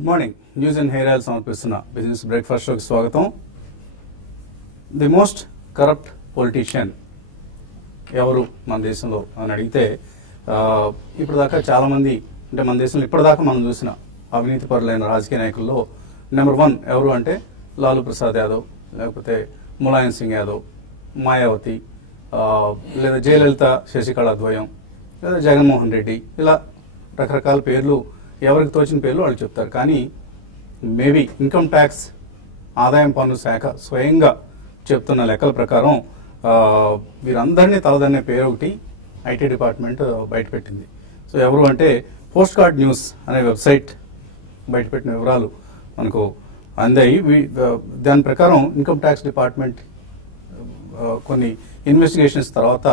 Good morning. News and hair oil సమర్పిస్తున్న business breakfast షోకి స్వాగతం. ది మోస్ట్ కరప్ట్ పొలిటీషియన్ ఎవరు మన దేశంలో అని అడిగితే ఇప్పుడు దాకా చాలా మంది, అంటే మన దేశంలో ఇప్పటిదాకా మనం చూసిన అవినీతి పరులైన రాజకీయ నాయకుల్లో నెంబర్ 1 ఎవరు అంటే లాలూ ప్రసాద్ యాదవ్, లేకపోతే ములాయం సింగ్ యాదవ్, మాయావతి, లేదా జయలలిత శశికళ ద్వయం, లేదా జగన్మోహన్ రెడ్డి, ఇలా రకరకాల పేర్లు ఎవరికి తోచిన పేర్లు వాళ్ళు చెప్తారు. కానీ మేబీ ఇన్కమ్ ట్యాక్స్ ఆదాయం పన్ను శాఖ స్వయంగా చెప్తున్న లెక్కల ప్రకారం వీరందరినీ తలదన్నే పేరు ఒకటి ఐటీ డిపార్ట్మెంట్ బయటపెట్టింది. సో ఎవరు అంటే పోస్ట్ కార్డ్ న్యూస్ అనే వెబ్సైట్ బయటపెట్టిన వివరాలు మనకు అందాయి. దాని ప్రకారం ఇన్కమ్ ట్యాక్స్ డిపార్ట్మెంట్ కొన్ని ఇన్వెస్టిగేషన్స్ తర్వాత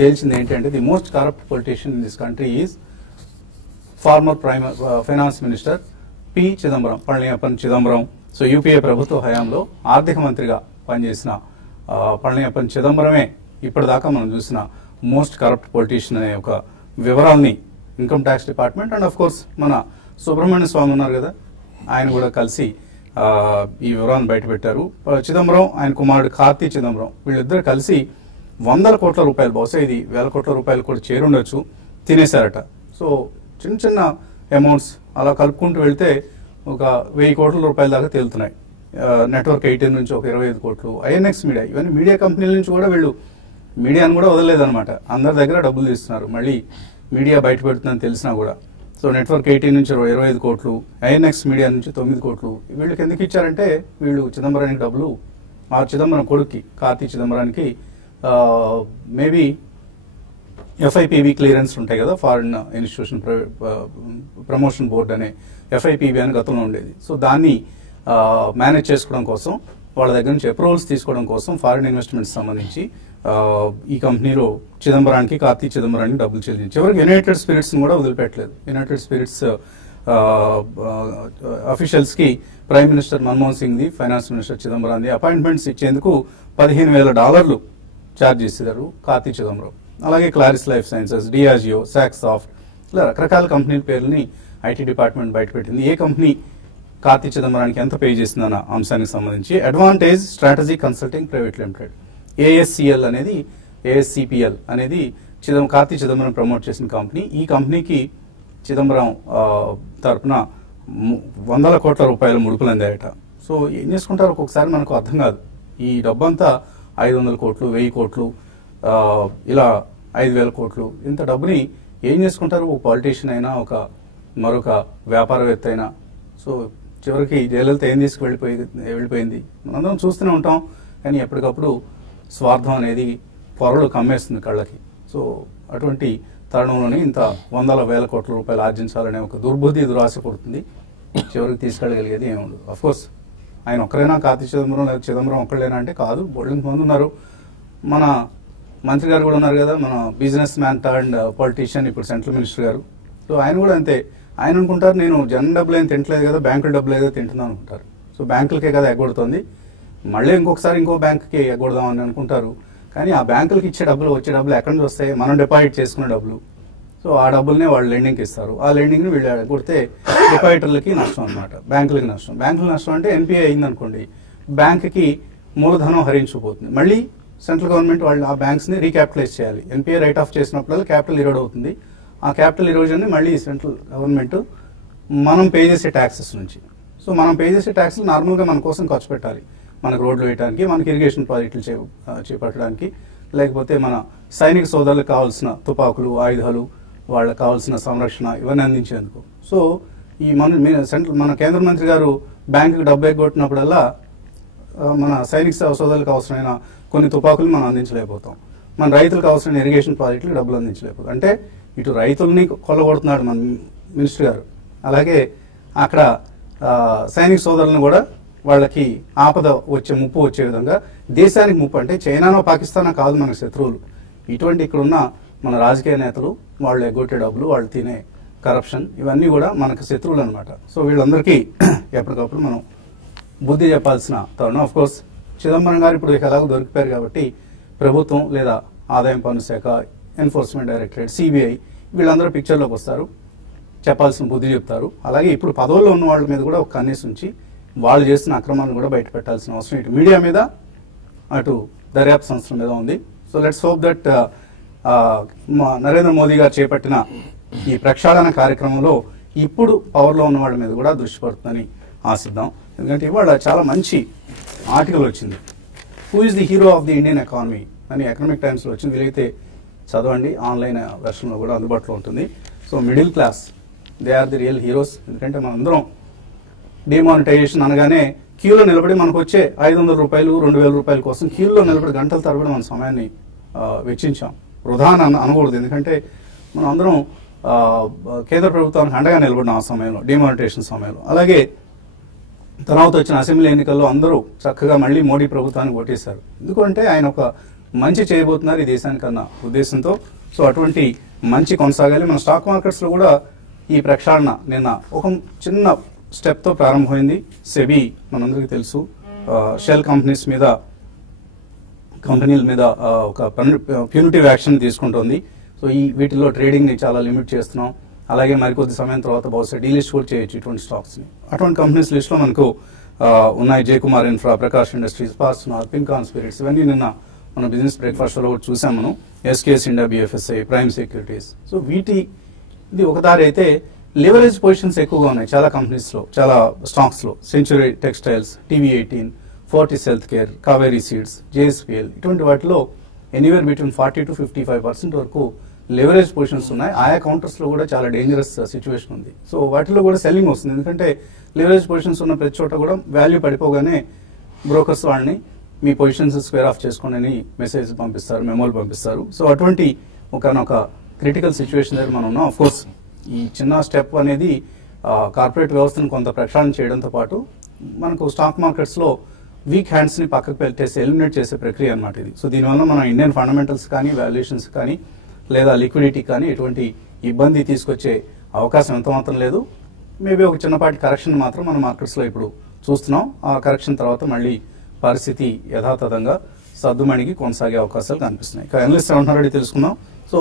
తేల్చింది ఏంటంటే the most corrupt politician in this country is former finance minister P Chidambaram, Palaniappan Chidambaram. So UPA ప్రభుత్వ హయాంలో ఆర్థిక మంత్రిగా పనిచేసిన పళనియప్పన్ చిదంబరమే ఇప్పటిదాకా మనం చూసిన మోస్ట్ కరప్ట్ పొలిటీషియన్ అనే ఒక వివరాల్ని income tax department and of course మన సుబ్రహ్మణ్య స్వామి ఉన్నారు కదా, ఆయన కూడా కలిసి ఈ వివరాలను బయటపెట్టారు. చిదంబరం, ఆయన కుమారుడు కార్తీ చిదంబరం, వీళ్ళిద్దరు కలిసి 100 కోట్ల రూపాయలు, బహుశా ఇది 1000 కోట్ల రూపాయలు కూడా చేరుండొచ్చు, తినేశారట. సో చిన్న చిన్న అమౌంట్స్ అలా కలుపుకుంటూ వెళ్తే ఒక 1000 కోట్ల రూపాయల దాకా తేలుతున్నాయి. నెట్వర్క్ 18 నుంచి ఒక 25 కోట్లు, ఐఎన్ఎక్స్ మీడియా, ఇవన్నీ మీడియా కంపెనీల నుంచి కూడా వీళ్ళు మీడియాను కూడా వదలలేదన్నమాట. అందరి దగ్గర డబ్బులు తీస్తున్నారు, మళ్ళీ మీడియా బయట పెడుతుందని తెలిసినా కూడా. సో నెట్వర్క్ 18 నుంచి 25 కోట్లు, ఐఎన్ఎక్స్ మీడియా నుంచి 9 కోట్లు. వీళ్ళకి ఎందుకు ఇచ్చారంటే వీళ్ళు చిదంబరానికి డబ్బులు, ఆ చిదంబరం కొడుక్కి కార్తీ చిదంబరానికి మేబీ ఎఫ్ఐపిబి క్లియరెన్స్ ఉంటాయి కదా, ఫారిన్ ఇన్స్టిట్యూషన్ ప్రమోషన్ బోర్డ్ అనే ఎఫ్ఐపిబి అని గతంలో ఉండేది. సో దాన్ని మేనేజ్ చేసుకోవడం కోసం, వాళ్ళ దగ్గర నుంచి అప్రూవల్స్ తీసుకోవడం కోసం ఫారిన్ ఇన్వెస్ట్మెంట్స్ సంబంధించి ఈ కంపెనీలో చిదంబరానికి, కార్తీ చిదంబరానికి డబ్బులు చెల్లించి చివరికి యునైటెడ్ స్పిరిట్స్ కూడా వదిలిపెట్టలేదు. యునైటెడ్ స్పిరిట్స్ అఫీషియల్స్ కి prime minister Manmohan Singh the, finance minister చిదంబరాన్ని అపాయింట్మెంట్స్ ఇచ్చేందుకు $15,000 ఛార్జ్ చేసేదారు కార్తీ చిదంబరం. అలాగే Claris Life Sciences, Diageo, Saksoft, ఇలా రకరకాల కంపెనీల పేర్లని ఐటీ డిపార్ట్మెంట్ బయటపెట్టింది. ఏ కంపెనీ కార్తీ చిదంబరానికి ఎంత పే చేసిందన్న అంశానికి సంబంధించి advantage strategy consulting private limited, ASCL అనేది, ఏఎస్సిపిఎల్ అనేది కార్తీ చిదంబరం ప్రమోట్ చేసిన కంపెనీ. ఈ కంపెనీకి చిదంబరం తరపున 100 కోట్ల రూపాయల ముడుపులు అందాయట. సో ఏం చేసుకుంటారు ఒక్కొక్కసారి మనకు అర్థం కాదు. ఈ డబ్బంతా 500 కోట్లు, 1000 కోట్లు, ఇలా 5,000 కోట్లు, ఇంత డబ్బుని ఏం చేసుకుంటారు ఒక పాలిటీషియన్ అయినా, ఒక మరొక వ్యాపారవేత్త అయినా. సో చివరికి జయలలిత ఏం వెళ్ళిపోయింది మనందరం చూస్తూనే ఉంటాం. కానీ ఎప్పటికప్పుడు స్వార్థం అనేది పొరలు కమ్మేస్తుంది కళ్ళకి. సో అటువంటి తరుణంలోనే ఇంత 100,000 కోట్ల రూపాయలు ఆర్జించాలనే ఒక దుర్బుద్ధి, దురాశ పుడుతుంది. చివరికి తీసుకెళ్ళగలిగేది ఏముండదు. అఫ్కోర్స్ ఆయన ఒక్కరైనా, కార్తీ చిదంబరం లేదా చిదంబరం ఒక్కళ్ళైనా అంటే కాదు, బోల్డెన్ మంది ఉన్నారు. మన మంత్రి గారు కూడా ఉన్నారు కదా, మన బిజినెస్ మ్యాన్ టర్న్డ్ పొలిటీషియన్, ఇప్పుడు సెంట్రల్ మినిస్టర్ గారు. సో ఆయన కూడా అంతే. ఆయన అనుకుంటారు నేను జన డబ్బులు ఏం తింటలేదు కదా, బ్యాంకుల డబ్బులు ఏదో తింటున్నాను అనుకుంటారు. సో బ్యాంకులకే కదా ఎగ్గొడుతుంది, మళ్ళీ ఇంకొకసారి ఇంకో బ్యాంకుకి ఎగ్గొడదాం అని అనుకుంటారు. కానీ ఆ బ్యాంకులకి ఇచ్చే డబ్బులు, వచ్చే డబ్బులు ఎక్కడి నుంచి వస్తాయి? మనం డిపాజిట్ చేసుకునే డబ్బులు. సో ఆ డబ్బుల్నే వాళ్ళు లెండింగ్కి ఇస్తారు. ఆ లెండింగ్ని వీళ్ళు ఎగ్గొడితే డిపాజిటర్లకి నష్టం అనమాట, బ్యాంకులకి నష్టం. బ్యాంకులకు నష్టం అంటే ఎన్పిఏ అయిందనుకోండి, బ్యాంకుకి మూలధనం హరించుకుపోతుంది. మళ్ళీ సెంట్రల్ గవర్నమెంట్ వాళ్ళు ఆ బ్యాంక్స్ ని రీక్యాపిటలైజ్ చేయాలి. ఎన్పిఏ రైట్ ఆఫ్ చేసినప్పుడు క్యాపిటల్ ఇరోడ్ అవుతుంది. ఆ క్యాపిటల్ ఇరోజన్ ని మళ్ళీ సెంట్రల్ గవర్నమెంట్ మనం పే చేసే ట్యాక్సెస్ నుంచి. సో మనం పే చేసే ట్యాక్స్లు నార్మల్ గా మన కోసం ఖర్చు పెట్టాలి, మనకు రోడ్లు వేయడానికి, మనకి ఇరిగేషన్ ప్రాజెక్టులు చేపట్టడానికి, లేకపోతే మన సైనిక సోదరులకు కావాల్సిన తుపాకులు, ఆయుధాలు, వాళ్ళకి కావాల్సిన సంరక్షణ, ఇవన్నీ అందించేందుకు. సో ఈ మన కేంద్ర మంత్రి గారు బ్యాంకుకి డబ్బు ఎగ్గొట్టినప్పుడల్లా మన సైనిక సోదరులకు అవసరమైన కొన్ని తుపాకులు మనం అందించలేకపోతాం, మన రైతులకు అవసరమైన ఇరిగేషన్ ప్రాజెక్టులకు డబ్బులు అందించలేకపోతాం. అంటే ఇటు రైతుల్ని కొల్లగొడుతున్నాడు మన మినిస్టర్ గారు, అలాగే అక్కడ సైనిక సోదరులను కూడా వాళ్ళకి ఆపద ముప్పు వచ్చే విధంగా, దేశానికి ముప్పు అంటే చైనానో పాకిస్తానో కాదు మనకు శత్రువులు. ఇటువంటి ఇక్కడున్న మన రాజకీయ నేతలు, వాళ్ళు ఎగ్గొట్టే డబ్బులు, వాళ్ళు తినే కరప్షన్, ఇవన్నీ కూడా మనకు శత్రువులు అనమాట. సో వీళ్ళందరికీ ఎప్పటికప్పుడు మనం బుద్ధి చెప్పాల్సిన తరుణం. ఆఫ్ కోర్స్ చిదంబరం గారు ఇప్పుడు ఎలాగో దొరికిపోయారు కాబట్టి ప్రభుత్వం లేదా ఆదాయం పన్ను శాఖ, ఎన్ఫోర్స్మెంట్ డైరెక్టరేట్, సిబిఐ, వీళ్ళందరూ పిక్చర్లోకి వస్తారు. చెప్పాల్సిన బుద్ధి చెప్తారు. అలాగే ఇప్పుడు పదవుల్లో ఉన్న వాళ్ళ మీద కూడా ఒక కన్నేసి ఉంచి వాళ్ళు చేస్తున్న అక్రమాలను కూడా బయట పెట్టాల్సిన అవసరం ఇటు మీడియా మీద అటు దర్యాప్తు సంస్థల మీద ఉంది. So let's hope that Narendra Modi గారు చేపట్టిన ఈ ప్రక్షాళన కార్యక్రమంలో ఇప్పుడు పవర్లో ఉన్న వాళ్ళ మీద కూడా దృష్టి పడుతుందని ఆశిద్దాం. ఎందుకంటే ఇవాళ చాలా మంచి ఆర్టికల్ వచ్చింది, who is the hero of the Indian economy అని ఎకనామిక్ టైమ్స్లో వచ్చింది. వీలైతే చదవండి, ఆన్లైన్ వెర్షన్లో కూడా అందుబాటులో ఉంటుంది. So middle class they are the real heroes. ఎందుకంటే మనందరం డిమానిటైజేషన్ అనగానే క్యూలో నిలబడి మనకు వచ్చే 500 రూపాయలు 2000 రూపాయల కోసం క్యూలో నిలబడి గంటల తరబడి మన సమయాన్ని వెచ్చించాం. వృధా అనకూడదు, ఎందుకంటే మనం అందరం కేంద్ర ప్రభుత్వానికి అండగా నిలబడిన ఆ సమయంలో, డిమానిటైజేషన్ సమయంలో. అలాగే తర్వాత వచ్చిన అసెంబ్లీ ఎన్నికల్లో అందరూ చక్కగా మళ్ళీ మోడీ ప్రభుత్వానికి ఓటేశారు. ఎందుకంటే ఆయన ఒక మంచి చేయబోతున్నారు ఈ దేశానికన్న ఉద్దేశంతో. సో అటువంటి మంచి కొనసాగాలి. మన స్టాక్ మార్కెట్స్ లో కూడా ఈ ప్రక్షాళన నిన్న ఒక చిన్న స్టెప్ తో ప్రారంభమైంది. సెబీ మనందరికీ తెలుసు షెల్ కంపెనీల మీద ఒక ప్యూనిటివ్ యాక్షన్ తీసుకుంటోంది. సో వీటిల్లో ట్రేడింగ్ ని చాలా లిమిట్ చేస్తున్నాం. అలాగే మరికొద్ది సమయం తర్వాత బహుశా డీలిస్ట్ కూడా చేయొచ్చు ఇటువంటి స్టాక్స్ ని. అటువంటి కంపెనీస్ లిస్ట్ లో మనకు ఉన్నాయి జయకుమార్ ఇన్ఫ్రా, ప్రకాష్ ఇండస్ట్రీస్, పార్స్నార్, పింకాన్ స్పిరిట్స్. ఇవన్నీ నిన్న మన బిజినెస్ బ్రేక్ఫాస్ట్ లో కూడా చూసాం మనం. SKS India, BFSI, prime securities. So ఇది ఒక దారి అయితే లివరేజ్ పొజిషన్స్ ఎక్కువగా ఉన్నాయి చాలా కంపెనీస్ లో, చాలా స్టాక్స్ లో. Century textiles, TV18, Fortis health care, Kaveri seeds, JSPL, ఇటువంటి వాటిలో ఎనీవేర్ బిట్వీన్ 40 to 55% వరకు లివరేజ్ పొజిషన్స్ ఉన్నాయి. ఆయా కౌంటర్స్ లో కూడా చాలా డేంజరస్ సిచ్యువేషన్ ఉంది. సో వాటిలో కూడా సెల్లింగ్ వస్తుంది, ఎందుకంటే లివరేజ్ పొజిషన్స్ ఉన్న ప్రతి చోట కూడా వాల్యూ పడిపోగానే బ్రోకర్స్ వాళ్ళని మీ పొజిషన్స్ స్క్వేర్ ఆఫ్ చేసుకోండి అని మెసేజ్ పంపిస్తారు, మెమోలు పంపిస్తారు. సో అటువంటి ఒక క్రిటికల్ సిచ్యువేషన్ దగ్గర మనం ఉన్నాం. ఆఫ్ కోర్స్ ఈ చిన్న స్టెప్ అనేది కార్పొరేట్ వ్యవస్థను కొంత ప్రక్షాళన చేయడంతో పాటు మనకు స్టాక్ మార్కెట్స్ లో వీక్ హ్యాండ్స్ ని పక్కకు పెట్టేసి ఎలిమినేట్ చేసే ప్రక్రియ అన్నమాట ఇది. సో దీనివల్ల మనం ఇండియన్ ఫండమెంటల్స్ కానీ, వాల్యుయేషన్స్ కానీ, లేదా లిక్విడిటీ కానీ ఎటువంటి ఇబ్బంది తీసుకొచ్చే అవకాశం ఎంత మాత్రం లేదు. మేబీ ఒక చిన్నపాటి కరెక్షన్ మాత్రం మన మార్కెట్స్ లో ఇప్పుడు చూస్తున్నాం. ఆ కరెక్షన్ తర్వాత మళ్ళీ పరిస్థితి యథాతథంగా సర్దుమణిగి కొనసాగే అవకాశాలు కనిపిస్తున్నాయి. అనలిస్ట్ ఏమంటున్నారో తెలుసుకుందాం. సో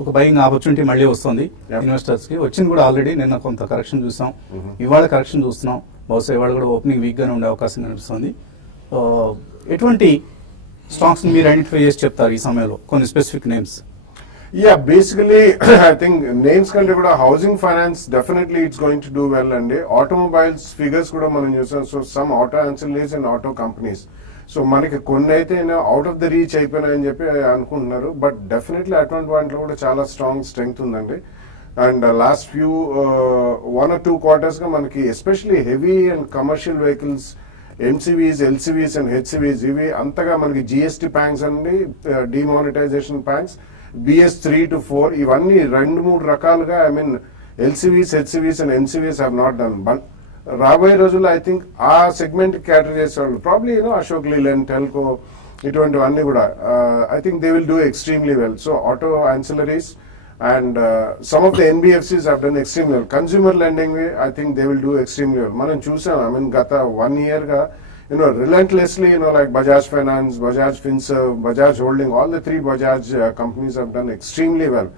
ఒక బయింగ్ ఆపర్చునిటీ మళ్ళీ వస్తుంది ఇన్వెస్టర్స్ కి. వచ్చింది కూడా ఆల్రెడీ. నిన్న కొంత కరెక్షన్ చూసాం, ఇవాళ కరెక్షన్ చూస్తున్నాం. బహుశా ఇవాళ కూడా ఓపెనింగ్ వీక్ గానే ఉండే అవకాశం కనిపిస్తుంది. ఎటువంటి స్టాక్స్ మీరు ఐడెంటిఫై చేసి చెప్తారు ఈ సమయంలో, కొన్ని specific names? Yeah, basically, I think names కంటే కూడా housing finance definitely it's going to do well అండి. ఆటోమొబైల్స్ ఫిగర్స్ కూడా మనం చూసాం. So some auto ancillaries and auto companies, so మనకి కొన్ని అయితే అవుట్ ఆఫ్ ద రీచ్ అయిపోయినాయని చెప్పి అనుకుంటున్నారు. బట్ డెఫినెట్లీ అటువంటి వాటిలో కూడా చాలా స్ట్రెంగ్త్ ఉందండి. And last few 1 or 2 quarters గా మనకి especially heavy and commercial vehicles, MCVs, LCVs and HCVs, ఇవి అంతగా మనకి GST ప్యాంక్స్ అండి, డిమానిటైజేషన్ ప్యాంక్స్, BS 3 to 4, ఇవన్నీ 2-3 రకాలుగా LCVs, HCVs and MCVs have not done. But రాబోయే రోజుల్లో ఐ థింక్ ఆ సెగ్మెంట్ క్యాటర్ చేసేవాళ్ళు ప్రాబ్లీ అశోక్ లీలాండ్, టెల్కో, ఇటువంటివన్నీ కూడా I think they will do extremely well. So auto ancillaries and some of the NBFCs have done extremely well. Consumer lending, I think they will do extremely well. మనం చూసాం, గత 1 year గా relentlessly, like Bajaj Finance, Bajaj Finserv, Bajaj Holding, all the 3 Bajaj companies have done extremely well.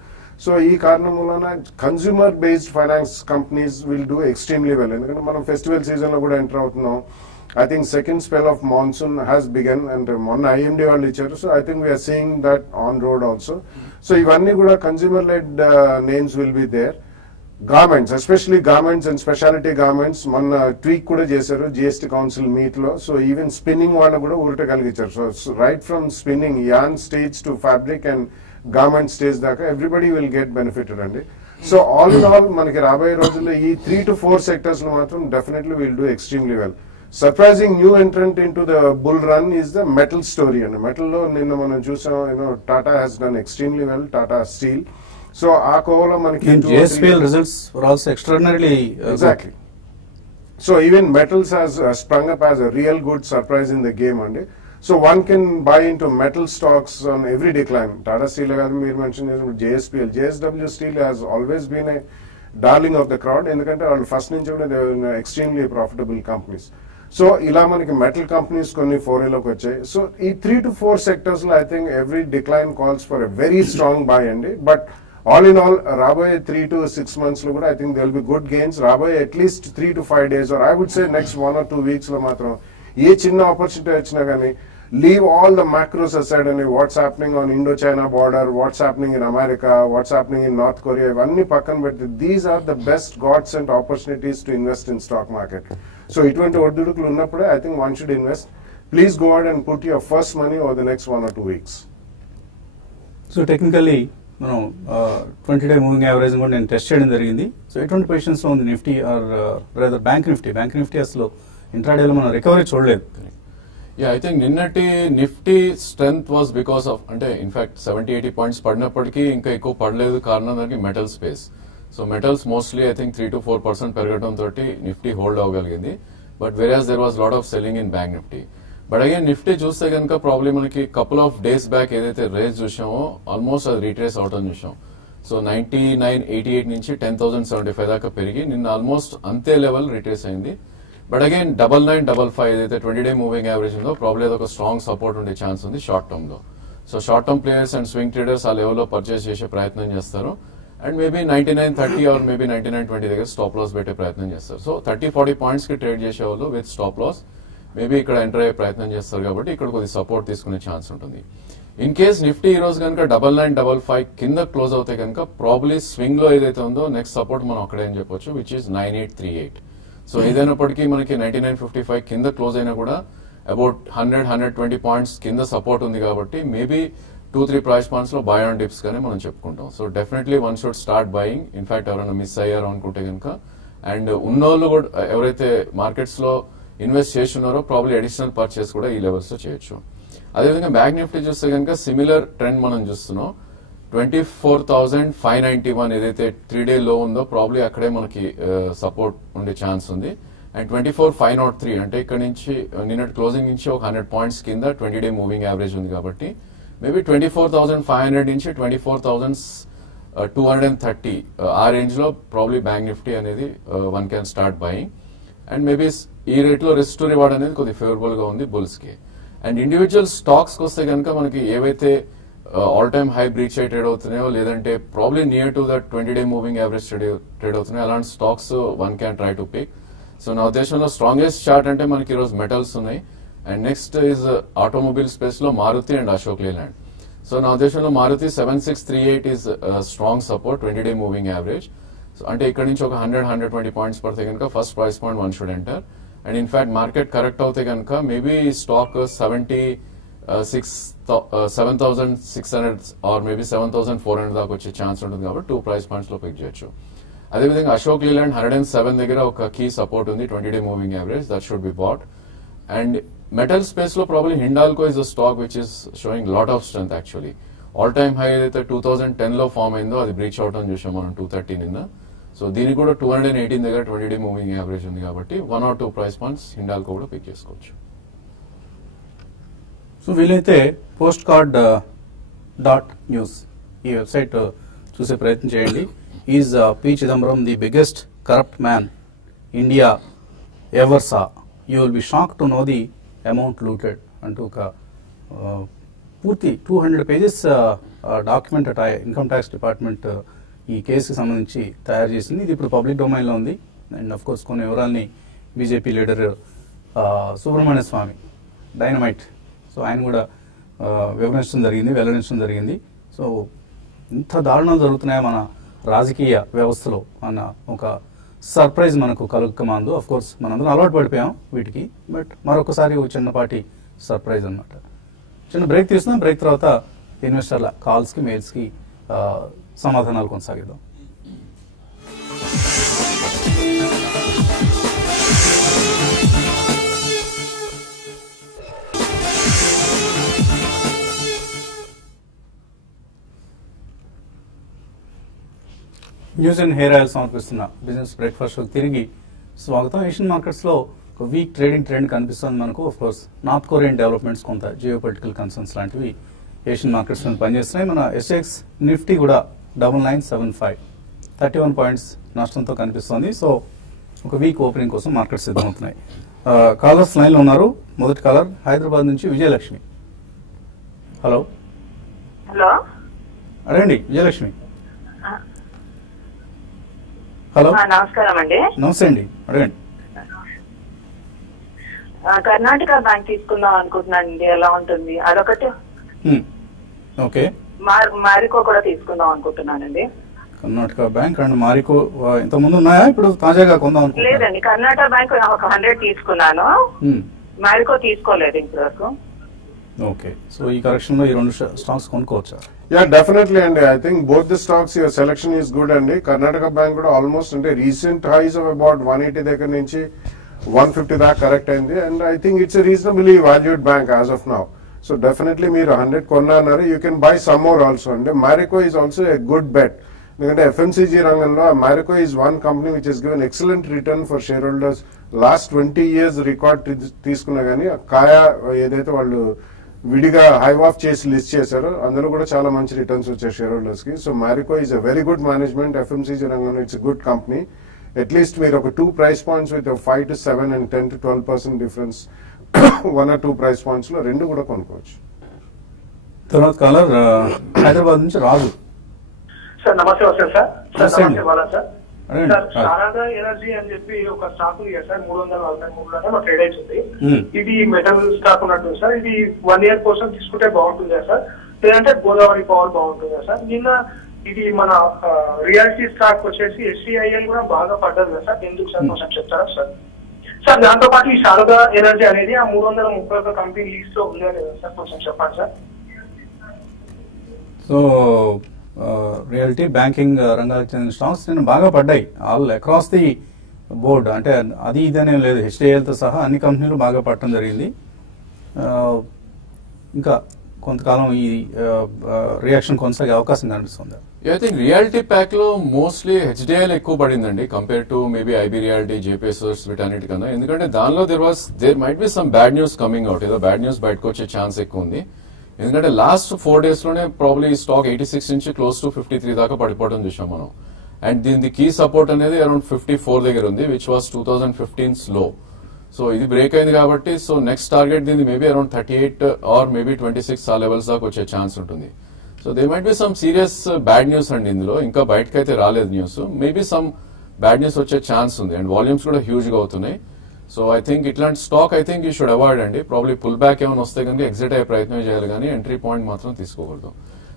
So ఈ కారణం వలన consumer based finance companies will do extremely well. ఎందుకంటే మనం festival season లో కూడా ఎంటర్ అవుతున్నాం. I think second spell of monsoon has begun and మొన్న IMD వాళ్ళు ఇచ్చారు. So I think we are seeing that on road also. So ఇవన్నీ కూడా consumer led names will be there. Garments, especially garments and specialty garments, మొన్న tweak కూడా చేశారు GST council meet లో. So even spinning వాళ్ళని కూడా ఊరట కలిగించారు. So right from spinning, an stage to fabric and garment stage దాకా ఎవ్రీబడి విల్ గెట్ బెనిఫిటెడ్ అండి. సో ఆల్ ఇన్ ఆల్ మనకి రాబోయే రోజుల్లో ఈ 3 to 4 సెక్టర్స్ లో మాత్రం definitely will do extremely well. Surprising new entrant into the bull run is the metal story. And metal lo ninna manam chusam, Tata has done extremely well, Tata Steel. So aa kovala manaki JSPL results were also extraordinarily exactly. So even metals has sprung up as a real good surprise in the game andi. So one can buy into metal stocks on every decline. Tata Steel meer mention JSPL, JSW Steel has always been a darling of the crowd endukante వాళ్ళు first నుంచి కూడా they were extremely profitable companies. So ఇలా మనకి metal companies కొన్ని 4Aలోకి వచ్చాయి. So ఈ 3 to 4 sectors లో I think every decline calls for a very strong buy అండి. బట్ ఆల్ ఇన్ ఆల్ రాబోయే 3 to 6 months లో కూడా I think they will be good gains. రాబోయే at least 3 to 5 days or I would say next 1 or 2 weeks లో మాత్రం ఏ చిన్న opportunity వచ్చినా కానీ leave all the macros aside and what's happening on Indo-China border, what's happening in America, what's happening in North Korea, ivanni pakkan petti these are the best godsend opportunities to invest in stock market. So itvanti oddudukulu unnappude I think one should invest. Please go out and put your first money over the next 1 or 2 weeks. So technically మనం 20-day moving average కూడా నేను test చేయడం జరిగింది. So ఎటువంటి positions లో ఉంది Nifty are rather bank Nifty అసలు ఇంట్రాడేలో మనం రికవరీ చూడలేదు. ఐ థింక్ నిన్నటి Nifty strength was because of అంటే ఇన్ఫాక్ట్ 70-80 పాయింట్స్ పడినప్పటికీ ఇంకా ఎక్కువ పడలేదు. కారణం దానికి metal space. So metals mostly I think 3 to 4% పెరగడం తోటి నిఫ్టీ హోల్డ్ అవ్వగలిగింది. బట్ వెరాజ్ there was lot of selling in bank Nifty. But again Nifty చూస్తే కనుక ప్రాబ్లమ్ మనకి కపుల్ ఆఫ్ డేస్ బ్యాక్ ఏదైతే రేస్ చూసామో ఆల్మోస్ట్ అది రీట్రేస్ అవటం చూసాం. సో 9988 నుంచి 10,075 దాకా పెరిగి నిన్న ఆల్మోస్ట్ అంతే లెవెల్ రీట్రేస్ అయింది. బట్ అగైన్ 9955 ఏదైతే 20-day మూవింగ్ యావరేజ్ ఉందో ప్రాబ్లీ ఒక స్ట్రాంగ్ సపోర్ట్ ఉండే ఛాన్స్ ఉంది షార్ట్ టర్మ్ లో. So short term players and swing traders ఆ లెవెల్లో పర్చేస్ చేసే ప్రయత్నం చేస్తారు. అండ్ మేబీ 9930 ఆర్ మేబీ 9920 దగ్గర స్టాప్ లాస్ పెట్టే ప్రయత్నం చేస్తారు. సో 30-40 పాయింట్స్ కి ట్రేడ్ చేసే వాళ్ళు విత్ స్టాప్ లాస్ మేబీ ఇక్కడ ఎంటర్ అయ్యే ప్రయత్నం చేస్తారు కాబట్టి ఇక్కడ కొద్ది సపోర్ట్ తీసుకునే ఛాన్స్ ఉంటుంది. ఇన్ కేస్ నిఫ్టీ ఈ రోజు కనుక 9955 కింద క్లోజ్ అవుతే కనుక ప్రాబ్లీ స్వింగ్ లో ఏదైతే ఉందో నెక్స్ట్ సపోర్ట్ మనం అక్కడే అని చెప్పొచ్చు విచ్ ఇస్ 9838. సో ఏదైనప్పటికీ మనకి 9955 కింద క్లోజ్ అయినా కూడా అబౌట్ 100-120 పాయింట్స్ కింద సపోర్ట్ ఉంది కాబట్టి మేబీ 2-3 ప్రైస్ పాయింట్స్ లో బై ఆన్ డిప్స్ గానే మనం చెప్పుకుంటాం. So definitely one should start buying. In fact ఎవరైనా మిస్ అయ్యారు అనుకుంటే కనుక అండ్ ఉన్నోళ్ళు కూడా ఎవరైతే మార్కెట్స్ లో ఇన్వెస్ట్ చేస్తున్నారో ప్రాబ్లీ అడిషనల్ పర్చేస్ కూడా ఈ లెవెల్స్ లో చేయొచ్చు. అదేవిధంగా బ్యాంక్ నిఫ్టీ చూస్తే కనుక సిమిలర్ ట్రెండ్ మనం చూస్తున్నాం. 24,591 ఏదైతే 3-day లో ఉందో ప్రాబ్లీ అక్కడే మనకి సపోర్ట్ ఉండే ఛాన్స్ ఉంది. అండ్ 24,503 అంటే ఇక్కడ నుంచి నిన్నటి క్లోజింగ్ నుంచి ఒక 100 పాయింట్స్ కింద 20-day మూవింగ్ యావరేజ్ ఉంది కాబట్టి మేబీ 24,500 నుంచి 24,230 ఆ రేంజ్ లో ప్రాబ్లీ బ్యాంక్ నిఫ్టీ అనేది one can start buying. And maybe ఈ రేట్ లో రిస్క్ టు రివార్డ్ అనేది కొద్దిగా ఫేవరబుల్ గా ఉంది బుల్స్ కి. అండ్ ఇండివిజువల్ స్టాక్స్ వస్తే కనుక మనకి ఏవైతే ఆల్ టైమ్ హై బ్రీచ్ అయి ట్రేడ్ అవుతున్నాయో లేదంటే probably near to that 20-day moving average trade అవుతున్నాయి అలాంటి stocks one can try to pick. So నా ఉద్దేశంలో స్ట్రాంగెస్ట్ చార్ట్ అంటే మనకి ఈరోజు మెటల్స్ ఉన్నాయి. And next is automobile space లో మారుతి అండ్ అశోక్ లేలాండ్. సో నా ఉద్దేశంలో Maruti 7638 is strong support 20-day moving average. So అంటే ఇక్కడ నుంచి ఒక 100-120 పాయింట్స్ పడితే కనుక first price point one should enter. And in fact market correct అవుతే కనుక మేబీ స్టాక్ 7,600 ఆర్ మేబీ 7,400 దాకా వచ్చే ఛాన్స్ ఉంటుంది కాబట్టి 2 ప్రైస్ పాయింట్స్ లో పిక్ చేయొచ్చు. అదేవిధంగా అశోక్ లేలాండ్ 107 దగ్గర ఒక కీ సపోర్ట్ ఉంది 20-day moving average that should be bought. And metal space లో probably Hindalco is a stock which is showing lot of strength actually. All time high ఏదైతే 2010 లో ఫామ్ అయిందో అది బ్రీచ్ అవుట్ అని చూసాం మనం 230 నిన్న. సో దీనికి కూడా 218 దగ్గర 20-day మూవింగ్ యావరేజ్ ఉంది కాబట్టి 1 or 2 ప్రైస్ పాయింట్స్ హిండాల్కో కూడా పిక్ చేసుకోవచ్చు. సో వీలైతే పోస్ట్ కార్డ్ .news ఈ వెబ్సైట్ చూసే ప్రయత్నం చేయండి. Is P Chidambaram the biggest corrupt man India ever saw, you will be shock to know the amount looted అంటూ ఒక పూర్తి 200 pages డాక్యుమెంట్ అట ఇన్కమ్ ట్యాక్స్ డిపార్ట్మెంట్ ఈ కేసుకి సంబంధించి తయారు చేసింది. ఇది ఇప్పుడు పబ్లిక్ డొమైన్ లో ఉంది. అండ్ అఫ్ కోర్స్ కొన్ని వివరాలని బీజేపీ లీడర్ సుబ్రహ్మణ్య స్వామి డైనమైట్ సో ఆయన కూడా వెల్లడించడం జరిగింది. సో ఇంత దారుణాలు జరుగుతున్నాయా మన రాజకీయ వ్యవస్థలో అన్న ఒక సర్ప్రైజ్ మనకు కలుగకమాందు. అఫ్ కోర్స్ మనందరం అలవాటు పడిపోయాం వీటికి, బట్ మరొకసారి ఒక చిన్నపాటి సర్ప్రైజ్ అన్నమాట. చిన్న బ్రేక్ తీసుకున్నాం. బ్రేక్ తర్వాత ఇన్వెస్టర్ల కాల్స్ కి మెయిల్స్ కి సమాధానాలు కొనసాగిద్దాం. న్యూస్ అండ్ హెయిర్ ఆయిల్ సమర్పిస్తున్న బిజినెస్ బ్రేక్ఫాస్ట్ తిరిగి స్వాగతం. ఏషియన్ మార్కెట్స్ లో ఒక వీక్ ట్రేడింగ్ ట్రెండ్ కనిపిస్తుంది మనకు. Of course north Korean developments, కొంత జియో పొలిటికల్ కన్సర్న్స్ లాంటివి ఏషియన్ మార్కెట్స్ మీద పనిచేస్తున్నాయి. మన ఎస్ఎక్స్ నిఫ్టీ కూడా 9975 31 పాయింట్స్ నష్టంతో కనిపిస్తోంది. సో ఒక వీక్ ఓపెనింగ్ కోసం మార్కెట్స్ సిద్ధమవుతున్నాయి. కాలర్స్ లైన్ లో ఉన్నారు. మొదటి కాలర్ హైదరాబాద్ నుంచి విజయలక్ష్మి. హలో హలో అడగండి విజయలక్ష్మి. హలో నమస్కారం అండి. నమస్తే అండి, అడగండి. కర్ణాటక బ్యాంక్ తీసుకుందాం అనుకుంటున్నానండి, ఎలా ఉంటుంది అదొకటి. ఓకే, మారికో కూడా తీసుకుందాం అనుకుంటున్నానండి. కర్ణాటక బ్యాంక్ అండ్ మారికో ఇంత ముందు ఉన్నాయా, ఇప్పుడు తాజాగా కొందాం అనుకుంటున్నారా? లేదండి, కర్ణాటక బ్యాంక్ ఒక 100 తీసుకున్నాను, మారికో తీసుకోలేదు ఇంతవరకు. ఓకే, సో ఈ కరెక్షన్ లో ఈ రెండు స్టాక్స్ కొనుక్కోవచ్చా? యా డెఫినెట్లీ అండి. I think both the stocks your selection is good అండి. కర్ణాటక బ్యాంక్ కూడా ఆల్మోస్ట్ అంటే రీసెంట్ హైస్ ఆఫ్ అబౌట్ 180 దగ్గర నుంచి 150 దాకా కరెక్ట్ అయింది. And I think it's reasonably valued bank as of now. So definitely మీరు 100 కొన్నారు, you can buy some more also అండి. Marico is also a good bet. ఎందుకంటే ఎఫ్ఎంసీజీ రంగంలో Marico is one company which is given excellent return for share holders. Last 20 years record తీసుకున్నా కానీ కాయా ఏదైతే వాళ్ళు విడిగా హైవ్ ఆఫ్ చేసి లిస్ట్ చేశారో అందులో కూడా చాలా మంచి రిటర్న్స్ వచ్చాయి షేర్ హోల్డర్స్ కి. So Marico is a very good management. FMCG రంగంలో ఇట్స్ గుడ్ కంపెనీ. అట్లీస్ట్ మీరు ఒక 2 price points with 5 to 7 and 10 to 12% difference 1 or 2 price points లో రెండు కూడా కొనుక్కోవచ్చు. తర్వాత కాలర్ హైదరాబాద్ నుంచి రాజు. సార్ నమస్తే సార్. నమస్తే బాలా సార్. అడగండి. సార్ శారదా ఎనర్జీ అని చెప్పి ఒక స్టాక్ ఉంది కదా సార్, 343 ట్రేడ్ అవుతుంది. ఇది మెటల్ స్టాక్ ఉన్నట్టుంది సార్. ఇది 1 year కోసం తీసుకుంటే బాగుంటుందా సార్, లేదంటే గోదావరి పవర్ బాగుంటుందా సార్? నిన్న ఇది మన రియాలిటీ స్టాక్ వచ్చేసి SCIL కూడా బాగా పడ్డది కదా సార్, ఎందుకు సార్ కొంచెం చెప్తారా సార్? సార్ దాంతో పాటు ఈ శారదా ఎనర్జీ అనేది ఆ 331 కంపెనీ లిస్ట్ లో ఉందా లేదా సార్, కొంచెం చెప్పండి సార్. సో రియల్టీ బ్యాంకింగ్ రంగాలకు చెందిన స్టాక్స్ నేను బాగా పడ్డాయి ఆల్ అక్రాస్ ది బోర్డ్. అంటే అది ఇదనే లేదు, హెచ్డిఎల్తో సహా అన్ని కంపెనీలు బాగా పడటం జరిగింది. ఇంకా కొంతకాలం ఈ రియాక్షన్ కొనసాగే అవకాశం కనిపిస్తుంది. ఐ థింక్ రియాలిటీ ప్యాక్ లో మోస్ట్లీ హెచ్డిఎల్ ఎక్కువ పడిందండి compare to maybe IB realty, JPS వీటన్నిటికన్నా. ఎందుకంటే దానిలో there might be some bad news coming out. ఏదో బ్యాడ్ న్యూస్ బయటకు వచ్చే ఛాన్స్ ఎక్కువ ఉంది. ఎందుకంటే లాస్ట్ 4 days లోనే ప్రాబ్లీ స్టాక్ 86 నుంచి క్లోజ్ టు 53 దాకా పడిపోవడం చూసాం మనం. అండ్ దీని కీ సపోర్ట్ అనేది అరౌండ్ 54 దగ్గర ఉంది, విచ్ వాస్ 2015's లో. సో ఇది బ్రేక్ అయింది కాబట్టి సో నెక్స్ట్ టార్గెట్ దీన్ని మేబీ అరౌండ్ 38 ఆర్ మేబీ 26 ఆ లెవెల్స్ దాకా వచ్చే ఛాన్స్ ఉంటుంది. So they might be some serious bad news అండి ఇందులో. ఇంకా బయటకైతే రాలేదు news, maybe some bad news వచ్చే ఛాన్స్ ఉంది. అండ్ వాల్యూమ్స్ కూడా హ్యూజ్ గా అవుతున్నాయి. సో ఐ థింక్ ఇట్లాంటి stock I think you should avoid అండి. ప్రాబ్లీ పుల్ బ్యాక్ ఏమైనా వస్తే కనుక ఎగ్జిట్ అయ్యే ప్రయత్నం చేయాలి, కానీ ఎంట్రీ పాయింట్ మాత్రం తీసుకోకూడదు.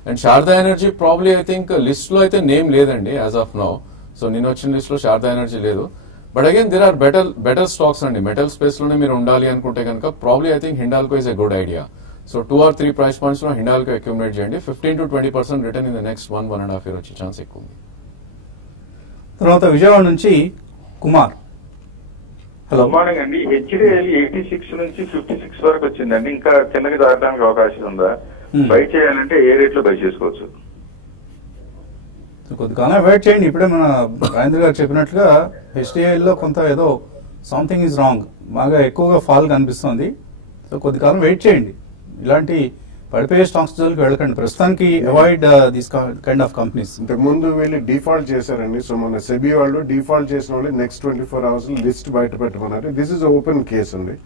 And Sharada energy probably I think list లో అయితే నేమ్ లేదండి యాజ్ ఆఫ్ నౌ. సో నేను వచ్చిన లిస్ట్ లో శారదా ఎనర్జీ లేదు. But again there are better stocks అండి. మెటల్ స్పేస్ లోనే మీరు ఉండాలి అనుకుంటే కనుక probably I think Hindalco is a good idea. So 2 or 3 price points లో హిండాల్కో అక్యుములేట్ చేయండి. 15 to 20% return in the next 1.5 year వచ్చే ఛాన్స్ ఎక్కువ ఉంది. తర్వాత విజయవాడ నుంచి కుమార్. హలో, గుడ్ మార్నింగ్ అండి. హెచ్డిఎల్ 86 నుంచి 56 వరకు వచ్చిందండి. ఇంకా కిందకి దాటడానికి అవకాశం ఉందా? బై చేయాలంటే ఏ రేట్ లో బై చేసుకోవచ్చు? కొద్దికాలం వెయిట్ చేయండి. ఇప్పుడే మన రాజేంద్ర గారు చెప్పినట్లుగా హెచ్డిఐలో కొంత ఏదో సంథింగ్ ఈజ్ రాంగ్, బాగా ఎక్కువగా ఫాల్ కనిపిస్తుంది. సో కొద్దికాలం వెయిట్ చేయండి. ఇలాంటి పడిపోయే స్టాక్స్ జోలికి వెళ్ళకండి ప్రస్తుతానికి. Avoid this kind of companies. ఇంతకుముందు వీళ్ళు డిఫాల్ట్ చేశారండి. సో మన సెబీ వాళ్ళు డిఫాల్ట్ చేసిన వాళ్ళు నెక్స్ట్ 24 hours లిస్ట్ బయట పెట్టమన్నారు. దిస్ ఇస్ ఓపెన్ కేస్ అండి.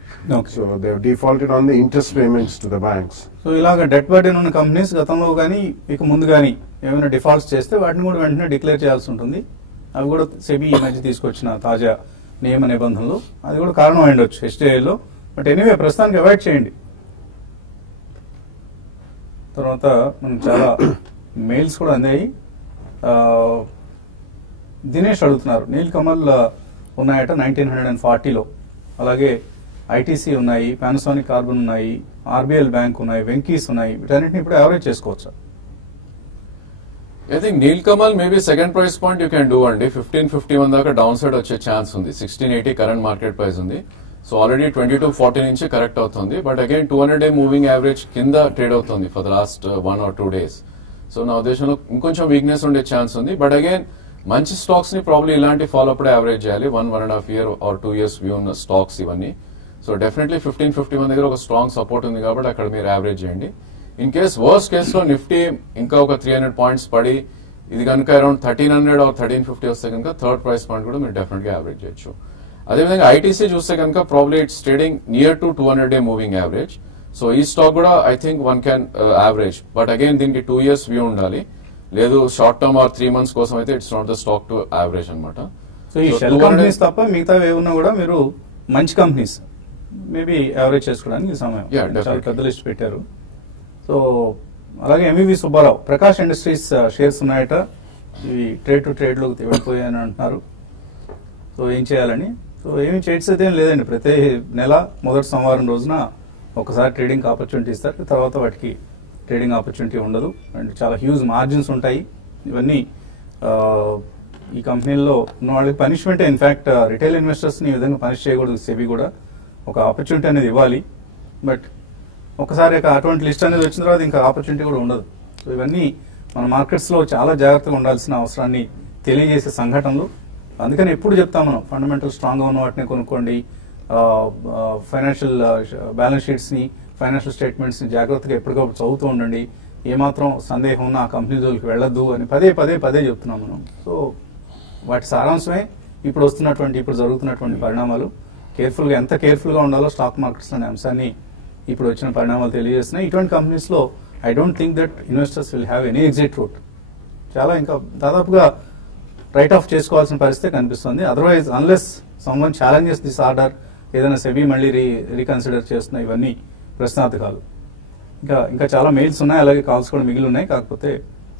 So they defaulted on the interest payments to the banks. So ఇలాగ డెట్ బర్డెన్ ఉన్న కంపెనీస్ గతంలో కానీ ఇక ముందు కానీ ఏమైనా డిఫాల్ట్స్ చేస్తే వాటిని కూడా వెంటనే డిక్లేర్ చేయాల్సి ఉంటుంది. అవి కూడా సెబీ ఈ మధ్య తీసుకొచ్చిన తాజా నియమ నిబంధనలు అది కూడా కారణం అయి ఉండొచ్చు హెచ్డిఐలో. బట్ ఎనీవే ప్రస్తుతానికి అవాయిడ్ చేయండి. తర్వాత మనకు చాలా మెయిల్స్ కూడా అందాయి. దినేష్ అడుగుతున్నారు, నీల్ కమల్ ఉన్నాయట 1940లో, అలాగే ఐటీసీ ఉన్నాయి, పానాసోనిక్ కార్బన్ ఉన్నాయి, ఆర్బిఎల్ బ్యాంక్ ఉన్నాయి, వెంకీస్ ఉన్నాయి. వీటన్నిటిని ఇప్పుడు యావరేజ్ చేసుకోవచ్చా? I think Nilkamal maybe second price point you can do అండి. 1551 దాకా డౌన్ సైడ్ వచ్చే ఛాన్స్ ఉంది. 1680 కరెంట్ మార్కెట్ ప్రైస్ ఉంది. సో ఆల్రెడీ 2240 నుంచి కరెక్ట్ అవుతుంది. But again 200-day moving average కింద ట్రేడ్ అవుతుంది for the last 1 or 2 days. So నా ఉద్దేశంలో ఇంకొంచెం వీక్నెస్ ఉండే ఛాన్స్ ఉంది. బట్ అగైన్ మంచి స్టాక్స్ ని ప్రాబ్లీ ఇలాంటి ఫాలో అప్పుడే యావరేజ్ చేయాలి. 1.5 year or 2 years వ్యూ ఉన్న స్టాక్స్ ఇవన్నీ. సో డెఫినెట్లీ 1551 దగ్గర ఒక స్ట్రాంగ్ సపోర్ట్ ఉంది కాబట్టి అక్కడ మీరు యావరేజ్ చేయండి. ఇన్ కేస్ వర్స్ట్ కేస్ లో నిఫ్టీ ఇంకా ఒక 300 points పడి ఇది కనుక అరౌండ్ 1300 or 1350 వస్తే కనుక థర్డ్ ప్రైస్ పాయింట్ కూడా మీరు డెఫినెట్ గా యావరేజ్ చేయొచ్చు. అదేవిధంగా ఐటీసీ చూస్తే కనుక probably it's trading near to 200-day moving average. So ఈ స్టాక్ కూడా I think one can average. But again దీనికి 2 years వ్యూ ఉండాలి. లేదు షార్ట్ టర్మ్ ఆర్ 3 months కోసం అయితే it's not the stock to average అనమాట. సో ఈ షెల్ కంపెనీస్ తప్ప మిగతా ఏమున్నా కూడా మీరు మంచి కంపెనీస్ మేబీ యావరేజ్ చేసుకోవడానికి ఈ సమయం చాలా పెద్ద లిస్ట్ పెట్టారు. సో అలాగే MVV Subbarao, Prakash industries shares ఉన్నాయట, ఇవి ట్రేడ్ టు ట్రేడ్ లోకి వెళ్ళిపోయాయని అంటున్నారు. సో ఏం చేయాలని, సో ఏమి చేసేది ఏం లేదండి. ప్రతి నెల మొదటి సోమవారం రోజున ఒకసారి ట్రేడింగ్ ఆపర్చునిటీ ఇస్తారు, తర్వాత వాటికి ట్రేడింగ్ ఆపర్చునిటీ ఉండదు. అండ్ చాలా హ్యూజ్ మార్జిన్స్ ఉంటాయి. ఇవన్నీ ఈ కంపెనీల్లో ఉన్న వాళ్ళకి పనిష్మెంట్. ఇన్ఫాక్ట్ రిటైల్ ఇన్వెస్టర్స్ ని ఈ విధంగా పనిష్ చేయకూడదు. సెబీ కూడా ఒక ఆపర్చునిటీ అనేది ఇవ్వాలి. బట్ ఒకసారి అటువంటి లిస్ట్ అనేది వచ్చిన తర్వాత ఇంకా ఆపర్చునిటీ కూడా ఉండదు. సో ఇవన్నీ మన మార్కెట్స్ లో చాలా జాగ్రత్తగా ఉండాల్సిన అవసరాన్ని తెలియజేసే సంఘటనలు. అందుకని ఎప్పుడు చెప్తాం మనం, ఫండమెంటల్ స్ట్రాంగ్ గా ఉన్న వాటిని కొనుక్కోండి, ఫైనాన్షియల్ బ్యాలెన్స్ షీట్స్ ని, ఫైనాన్షియల్ స్టేట్మెంట్స్ ని జాగ్రత్తగా ఎప్పటికప్పుడు చదువుతూ ఉండండి. ఏమాత్రం సందేహం ఉన్న ఆ కంపెనీ జోలికి వెళ్ళొద్దు అని పదే చెప్తున్నాం మనం. సో వాటి సారాంశమే ఇప్పుడు జరుగుతున్నటువంటి పరిణామాలు. కేర్ఫుల్ గా, ఎంత కేర్ఫుల్ గా ఉండాలో స్టాక్ మార్కెట్స్ అనే అంశాన్ని ఇప్పుడు వచ్చిన పరిణామాలు తెలియజేస్తున్నాయి. ఇటువంటి కంపెనీస్ లో I don't think that investors will have any exit route. చాలా ఇంకా దాదాపుగా రైట్ ఆఫ్ చేసుకోవాల్సిన పరిస్థితి కనిపిస్తుంది. Otherwise unless someone challenges this order, ఏదైనా సెబీ మళ్ళీ రీకన్సిడర్ చేస్తున్న ఇవన్నీ ప్రశ్నార్థకాలు. ఇంకా చాలా మెయిల్స్ ఉన్నాయి, అలాగే కాల్స్ కూడా మిగిలి ఉన్నాయి. కాకపోతే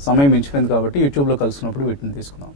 సమయం మించిపోయింది కాబట్టి యూట్యూబ్ లో కలుసుకున్నప్పుడు వీటిని తీసుకుందాం.